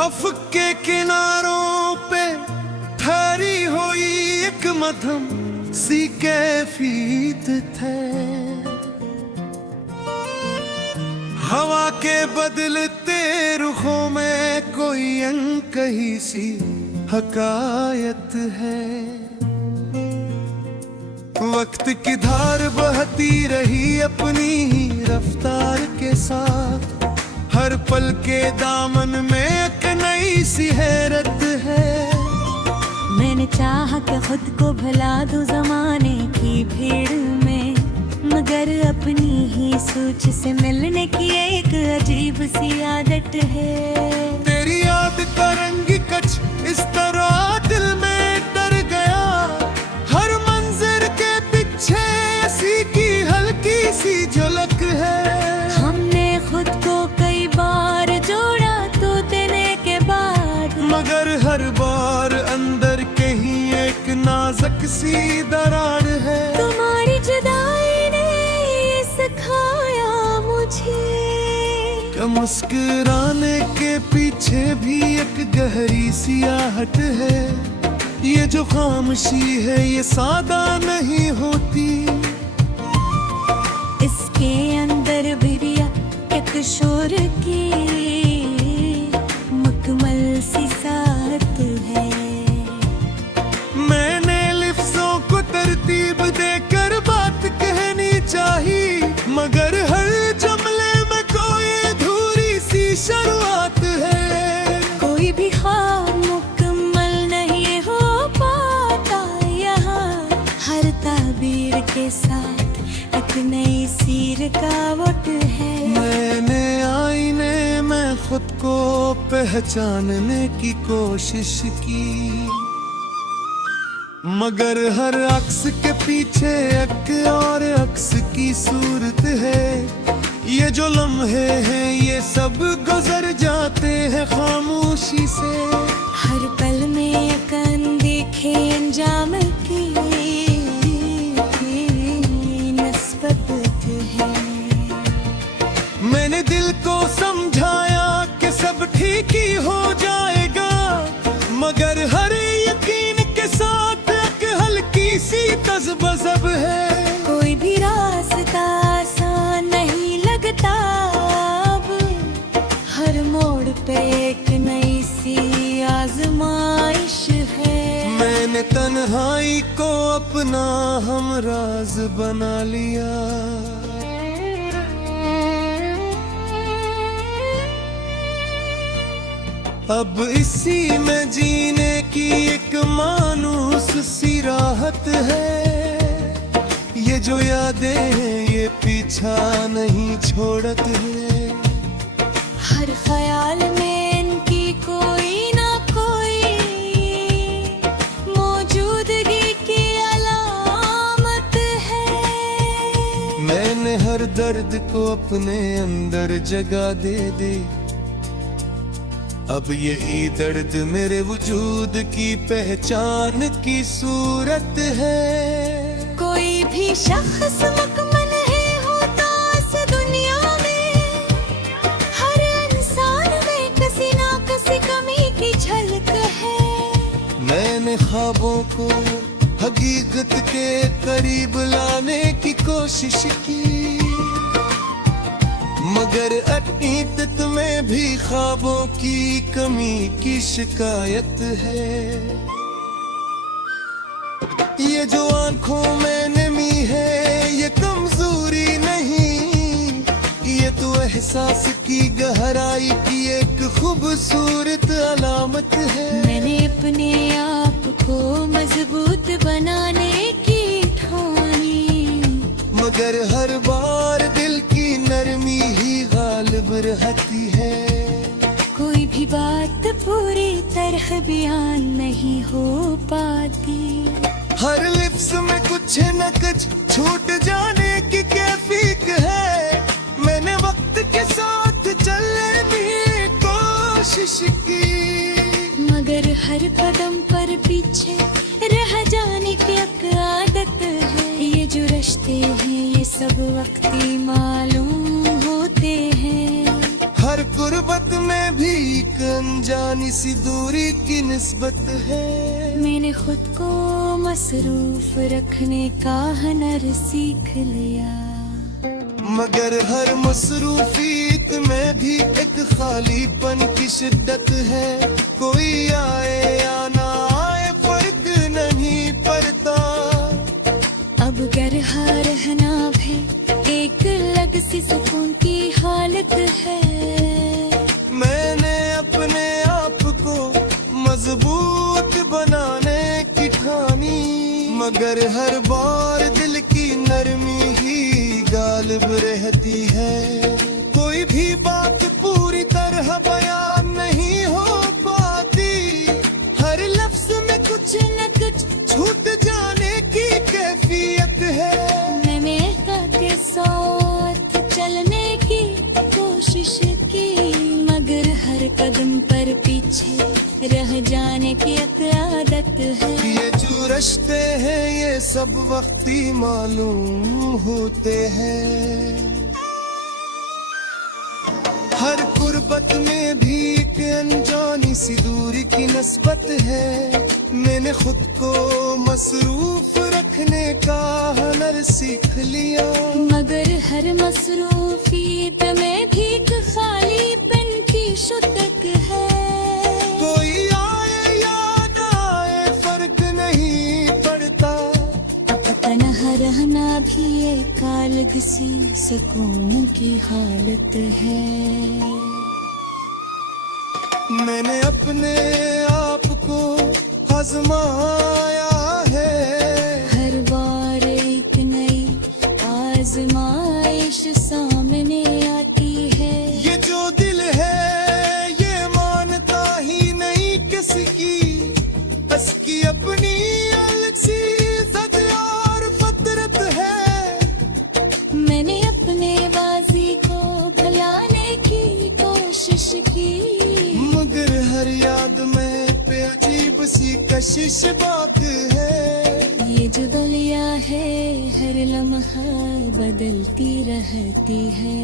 Afak के किनारों पे ठहरी हुई एक मध्यम सी कैफियत थे। हवा के बदलते रुखों में कोई अनकही सी हकायत है। वक्त की धार बहती रही अपनी ही रफ्तार के साथ, हर पल के दामन में एक नई सी हैरत है। मैंने चाहा कि खुद को भुला दूं जमाने की भीड़ में, मगर अपनी ही सोच से मिलने की एक अजीब सी आदत है। तेरी याद का रंग कच इस तरह दिल में डर गया, हर मंजर के पीछे ऐसी की हल्की सी झलक है। हमने खुद को कई बार जोड़ा तो देने के बाद, मगर हर बार अंदर कहीं एक नाजुक सी दरार है। तुम्हारी जुदाई ने ये सिखाया मुझे कि मुस्कुराने के पीछे भी एक गहरी सी आहट है। ये जो खामोशी है ये सादा नहीं होती, इसके अंदर भी एक शोर की मुकम्मल सी साथ है। मैंने लिफ्ज़ों को तरतीब देकर बात कहनी चाहिए, मगर हर जुमले में कोई अधूरी सी शुरुआत है। कोई भी ख्वाब मुकम्मल नहीं हो पाता यहाँ, हर ताबीर के साथ एक नई सी रुकावट है। मैंने आईने में खुद को पहचानने की कोशिश की, मगर हर अक्स के पीछे एक और अक्स की सूरत है। ये जो लम्हे हैं ये सब गुजर जाते हैं खामोशी से। हर पल में एक अनदेखे अंजाम की निस्बत है। मैंने दिल को समझाया कि सब ठीक ही हो जाएगा, मगर हर यकीन के साथ एक हल्की सी तज़बज़ब है। कोई भी रास्ता आसान नहीं लगता अब, हर मोड़ पे एक नई सी आजमाइश है। मैंने तन्हाई को अपना हमराज बना लिया, अब इसी में जीने की एक मानूस सी राहत है। ये जो यादें हैं ये पीछा नहीं छोड़त है। हर ख्याल में इनकी कोई ना कोई मौजूदगी की अलामत है। मैंने हर दर्द को अपने अंदर जगह दे दी, अब यही दर्द मेरे वजूद की पहचान की सूरत है। कोई भी शख्स मुकम्मल है होता इस दुनिया में, हर इंसान में किसी ना किसी कमी की झलक है। मैंने ख्वाबों को हकीकत के करीब लाने की कोशिश की, मगर अतीत में भी ख्वाबों की कमी की शिकायत है। ये जो आंखों में नमी है ये कमजोरी नहीं, ये तो एहसास की गहराई की एक खूबसूरत अलामत है। मैंने अपने आप को मजबूत बनाने की ठानी, मगर हर बार दिल की नरमी ही गालिब रहती है। कोई भी बात पूरी तरह बयान नहीं हो पाती, हर लिफ्ज़ में कुछ न कुछ छूट जाने की कैफियत है। मैंने वक्त के साथ चलने की कोशिश की, मगर हर कदम पर पीछे रह जाने की एक आदत है। ये जो रिश्ते हैं ये सब वक्ती मालूम होते हैं, हर गुर्बत में भी एक अनजानी सी दूरी की निस्बत है। मैंने खुद को मसरूफ रखने का हुनर सीख लिया, मगर हर मसरूफियत में भी एक खालीपन की शिद्दत है। कोई आए या ना आए फर्क नहीं पड़ता। अब गर रहना भी एक अलग सी सुकून की हालत है। मैंने अपने आप को मजबूत बनाने की ठानी, मगर हर बार दिल की नरमी ही गालिब रहती है। कोई भी बात पूरी तरह बयान नहीं हो पाती, हर लफ्ज में कुछ न कुछ छूट जाने की कैफियत है। मैंने के साथ चलने की कोशिश की, मगर हर कदम पर पीछे रह जाने की एक आदत है। ये जो रिश्ते हैं ये सब वक्ती मालूम होते हैं। हर कुर्बत में भी एक अनजानी सी दूरी की नस्बत है। मैंने खुद को मसरूफ रखने का हुनर सीख लिया, मगर हर मसरूफियत में भी एक खालीपन की शिद्दत है। कोई आए या ना आए फर्क नहीं पड़ता। तन्हा रहना भी एक अलग सी सुकून की हालत है। मैंने अपने आप को आजमाया है, हर बार एक नई आजमाइश सामने आती है। ये जो दिल है ये मानता ही नहीं किसी की, बस की अपनी अलग सी इज्जत और फितरत है। मैंने अपने बाजी को भुलाने की कोशिश की, मगर हर याद में पे अजीब सी कशिश बात है। ये जो दुनिया है हर लम्हा बदलती रहती है।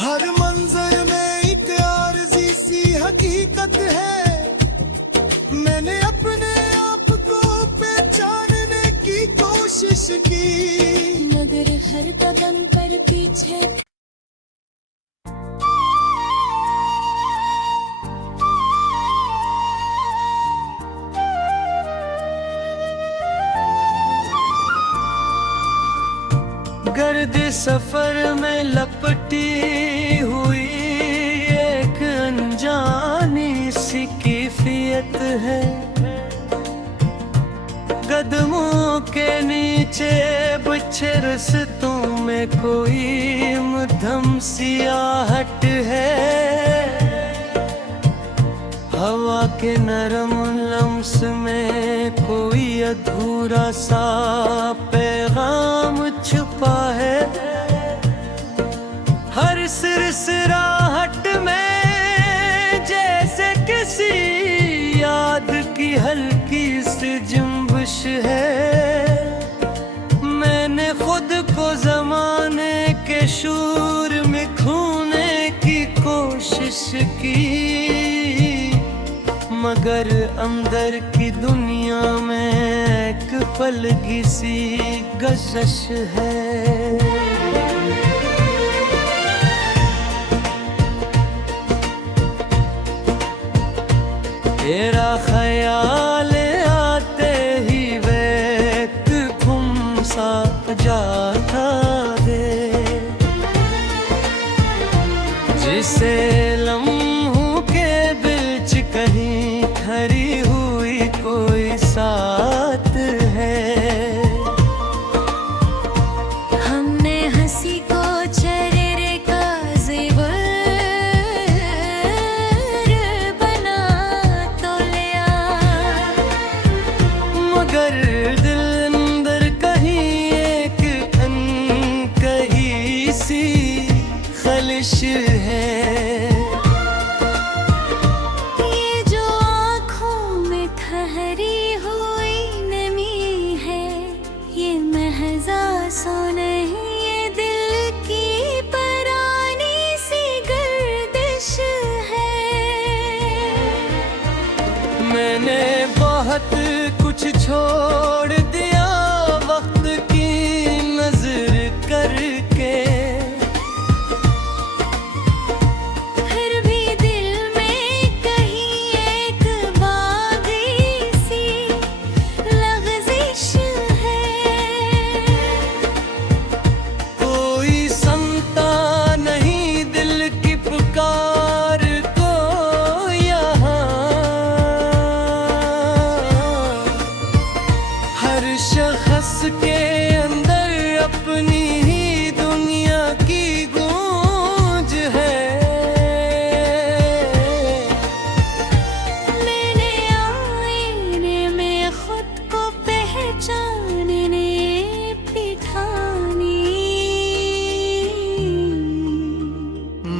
हर मंजर में एक आरज़ी सी हकीकत है। मैंने अपने आप को पहचानने की कोशिश की, मगर हर कदम पर पीछे गर्द सफर में लपटी हुई एक अनजानी सी कैफियत है। कदमों के नीचे बिछे रस्तों में कोई मध्यम सी आहट है। हवा के नरम लम्स में कोई अधूरा सा पैगाम छुपा है। हर सिरसिराहट में जैसे किसी याद की हल्की सी जुम्बिश है। मैंने खुद को जमाने के शूर में खोने की कोशिश की, मगर अंदर की दुनिया में एक पलगी सी गशश है। तेरा ख्याल आते ही वक्त गुम सा जाता दे, जिसे लम्हों के बीच कहीं खड़ी हुई कोई साथ है। हमने हंसी को चेहरे का ज़ेवर बना तो लिया, मगर दिल अंदर कहीं एक अनकही सी खलिश है। ये जो आँखों में ठहरी हुई नमी है, ये महज आंसू नहीं, ये दिल की परानी सी गर्ज मैंने बहुत कुछ छोड़ दिया वक्त की नजर करके, फिर भी दिल में कहीं एक बागी सी लग़ज़िश है। कोई सुनता नहीं दिल की पुकार को यहाँ, हर शख्स के अंदर अपनी ही दुनिया की गूंज है। मैंने आईने में खुद को पहचानने पिठानी,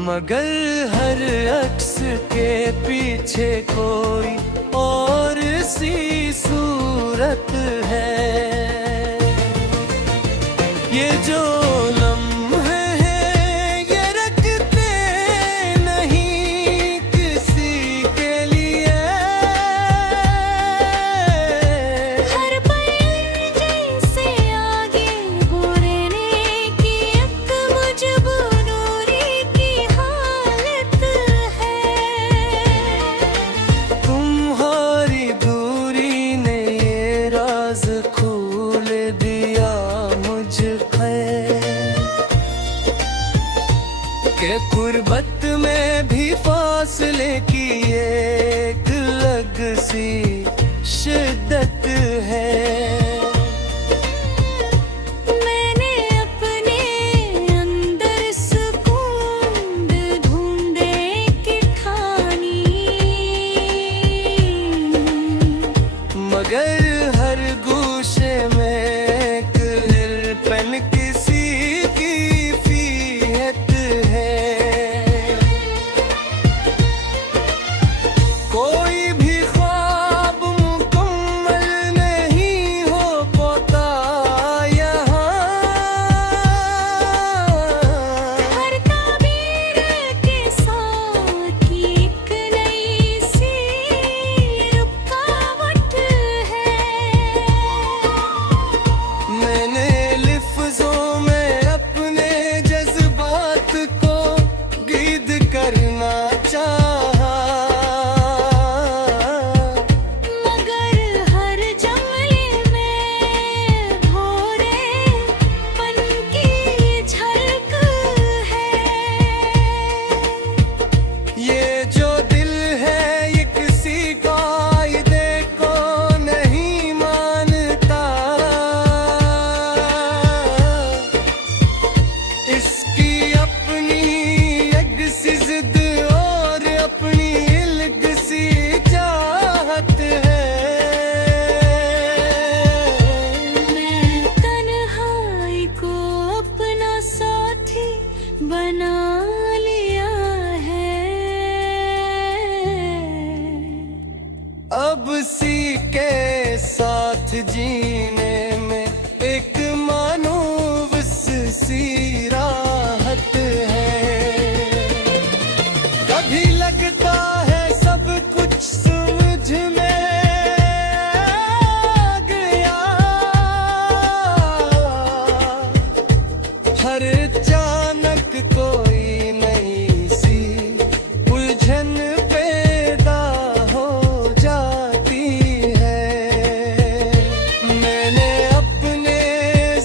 मगर हर अक्स के पीछे कोई और सी सूरत है। ये जो लम्हे हैं ये रखते नहीं किसी के लिए, हर पल जैसे आगे बढ़ने की एक मजबूरी की हालत है। तुम्हारी दूरी ने ये राज खोल दिया मुझ पे के गुर्बत में भी फासले की एक अलग सी शिद्दत है। मैंने अपने अंदर सुकून ढूंढे की ठानी, मगर हर गोशे में एक निरपन किसी की फीहत है। कोई भी ख्वाब मुकम्मल नहीं हो पाता यहाँ, हर ताबीर के साथ एक नई सी रुकावट है। मैंने लिफ्ज़ों में अपने जज्बात को गीद करना चाहा, मगर हर जंगले में भोरे पन की झलक है। ये जो दिल है ये किसी कायदे को नहीं मानता, इसकी अपनी एक सी जिद और अपनी इल्क सी चाहत है। मैं तन्हाई को अपना साथी बना लिया है। अब सी के साथ जीने में एक मानूब सी राहत है। कभी लगता है सब कुछ समझ में आ गया, हर अचानक कोई नई सी उलझन पैदा हो जाती है। मैंने अपने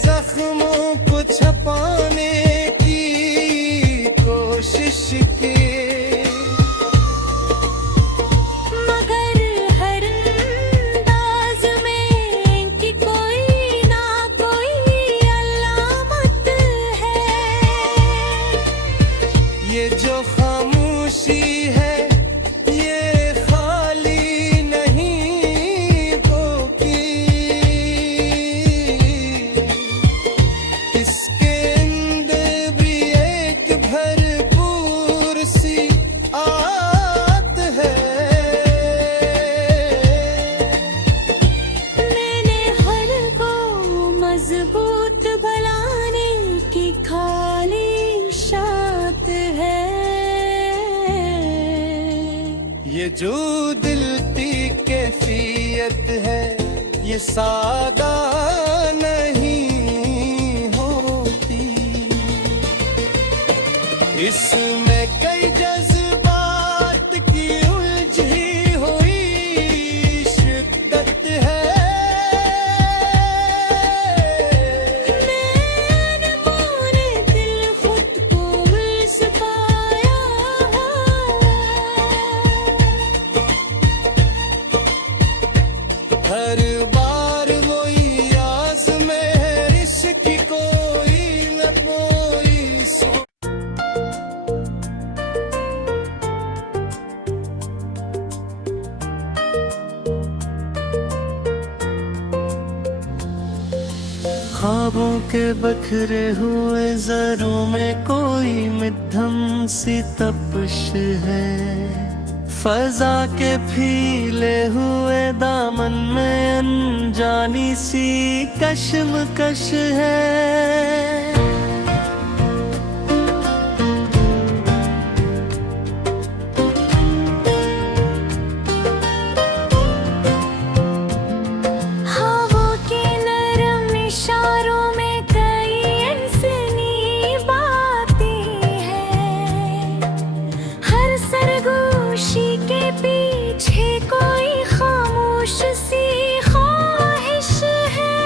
जख्मों को छुपाने की कोशिश की, मगर हर अंदाज में इनकी कोई ना कोई अलामत है। ये जो खामोशी है ये खाली नहीं होगी, इसके अंदर भी एक भरपूर सी आत है। मैंने हर को मजबूत बनाने की खाली शात है। ये जो दिल के कैफियत है, ये सादा नहीं होती। इसमें कई जज्बात की उलझी हुई शिद्दत है। मैंने पूरे दिल खुद को मिस पाया, हर बार वही आस में है इश्क की कोई न कोई सो। ख्वाबों के बखरे हुए जरों में कोई मध्यम सी तपिश है। फजा के फीले हुए दामन में अनजानी सी कशमकश है। हवा के नरम इशारों में कई अनसनी बातें हैं। हर सरगोशी के पीछे कोई खामोश सी ख्वाहिश है।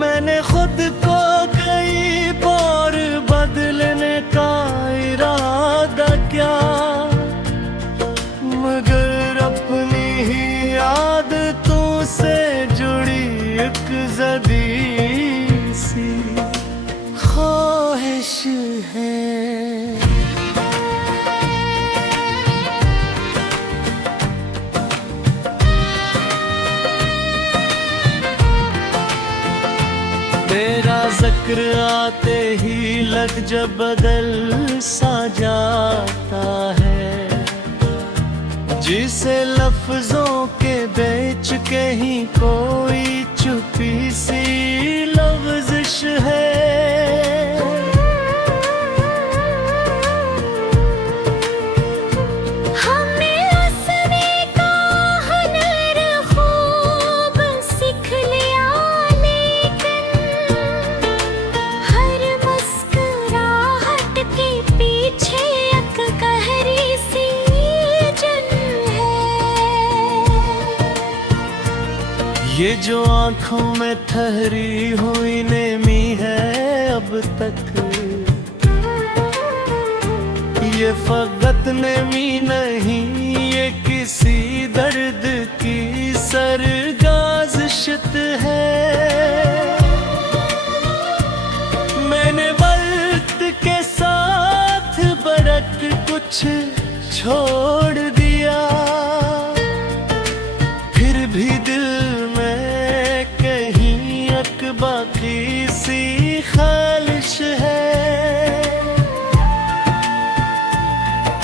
मैंने खुद को कई बार बदलने का इरादा किया, मगर अपनी ही आदतों से जुड़ी एक जदी सी ख्वाहिश है। तेरा जिक्र आते ही लग जब बदल सा जाता है, जिसे लफ्जों के बेच के ही कोई छुपी सी लफ्जिश है। हमने हंसने का हुनर खूब सीख लिया, लेकिन हर मुस्कुराहट के पीछे एक गहरी सी जन है। ये जो आंखों में ठहरी हुई नेमी है अब तक, ये फकत नेमी नहीं, ये किसी दर्द की सरगाज़िशत है। मैंने वक्त के साथ बरत कुछ छोड़ दिया, फिर भी दिल में कहीं एक बाकी सी ख्वाहिश है।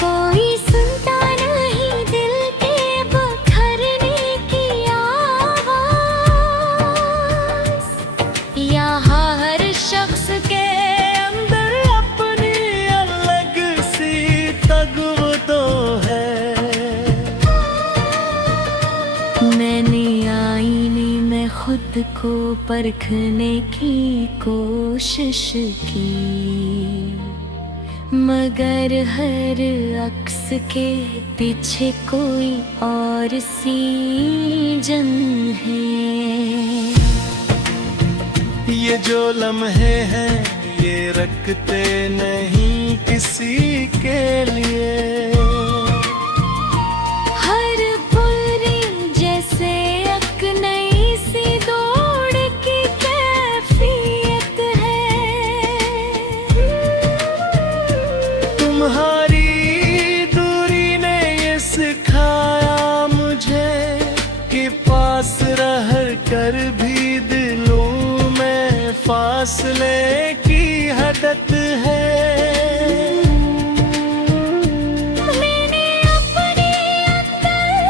कोई सुनता नहीं दिल के बखरने की आवाज़, यहाँ हर शख्स के अंदर अपनी अलग सी तगवदो है। मैंने आईने में खुद को परखने की कोशिश की, मगर हर अक्स के पीछे कोई और सी जन है। ये जो लम्हे हैं ये रखते नहीं किसी के लिए। हर बुरी जैसे एक नई सी दौड़ की कैफियत है। तुम्हारी दूरी ने ये सिखाया मुझे कि पास रह कर भी दिलों में फासले की हदत है। मैंने अपने अंदर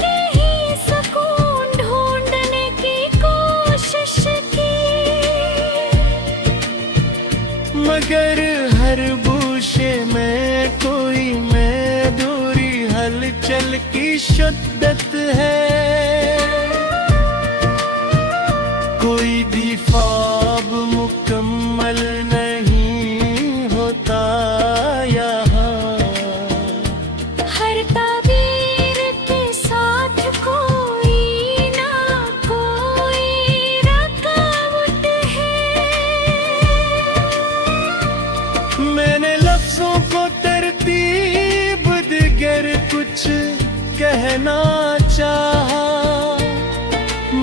के ही सुकून ढूंढने की कोशिश की, मगर हर बूशे में कोई मैं दूरी हलचल शिद्दत है। कोई भी ख्वाब मुकम्मल नहीं होता यहाँ। हर ताबीर के साथ कोई ना कोई रुकावट है। मैंने लफ्जों को तरतीब दिगर कुछ कहना चाहा,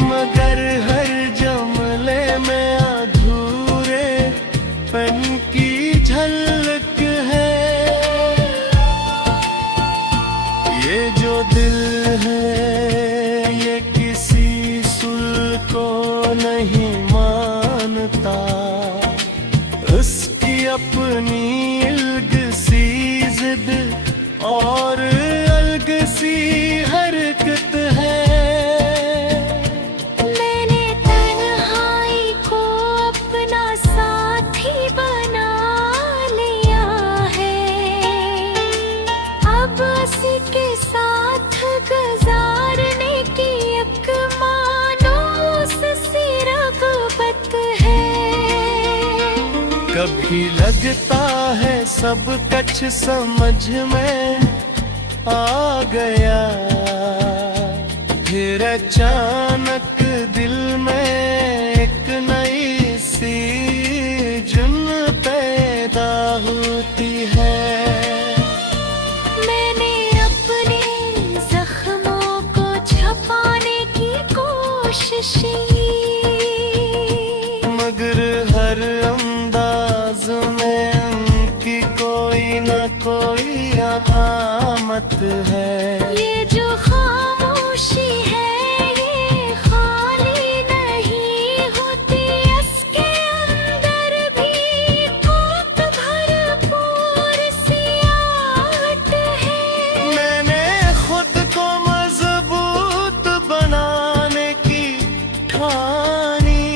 मगर हर जुमले में अधूरे पन की झलक है। ये जो दिल है ये किसी सुल को नहीं मानता, उसकी अपनी अलग सी जिद और अलग सी हरकत है। मैंने तन्हाई को अपना साथी बना लिया है। अब उसी के साथ गुजारने की एक मानूस सी रग़बत है। कभी लगता है सब कुछ समझ में आ गया, फिर अचानक दिल में एक नई सी जुन पैदा होती है। मैंने अपने जख्मों को छुपाने की कोशिश की, मगर हर अंदाज में उनकी कोई न कोई अलामत है। ये जो खामोशी है ये खाली नहीं होती, इसके अंदर भी खूब भरपूर सियाहट है। मैंने खुद को मजबूत बनाने की ठानी,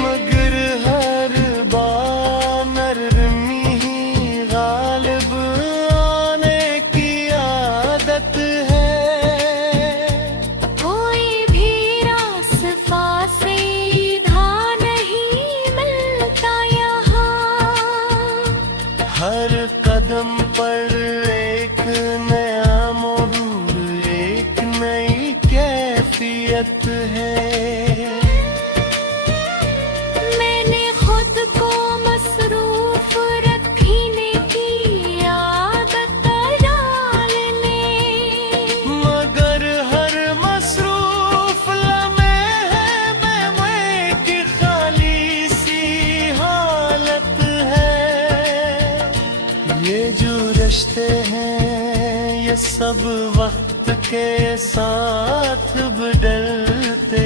मगर हर बार नरमी ही गालिब आने की आदत है। कोई भी रास्ता सीधा नहीं मिलता यहाँ। हर कदम पर एक नया मोड़, एक नई कैफियत है। मैंने खुद को मसरूफ रखने की आदत डालने, मगर हर मसरूफ लम्हे है मैं की खाली सी हालत है। ये जो रिश्ते हैं ये सब वक्त के साथ बदलते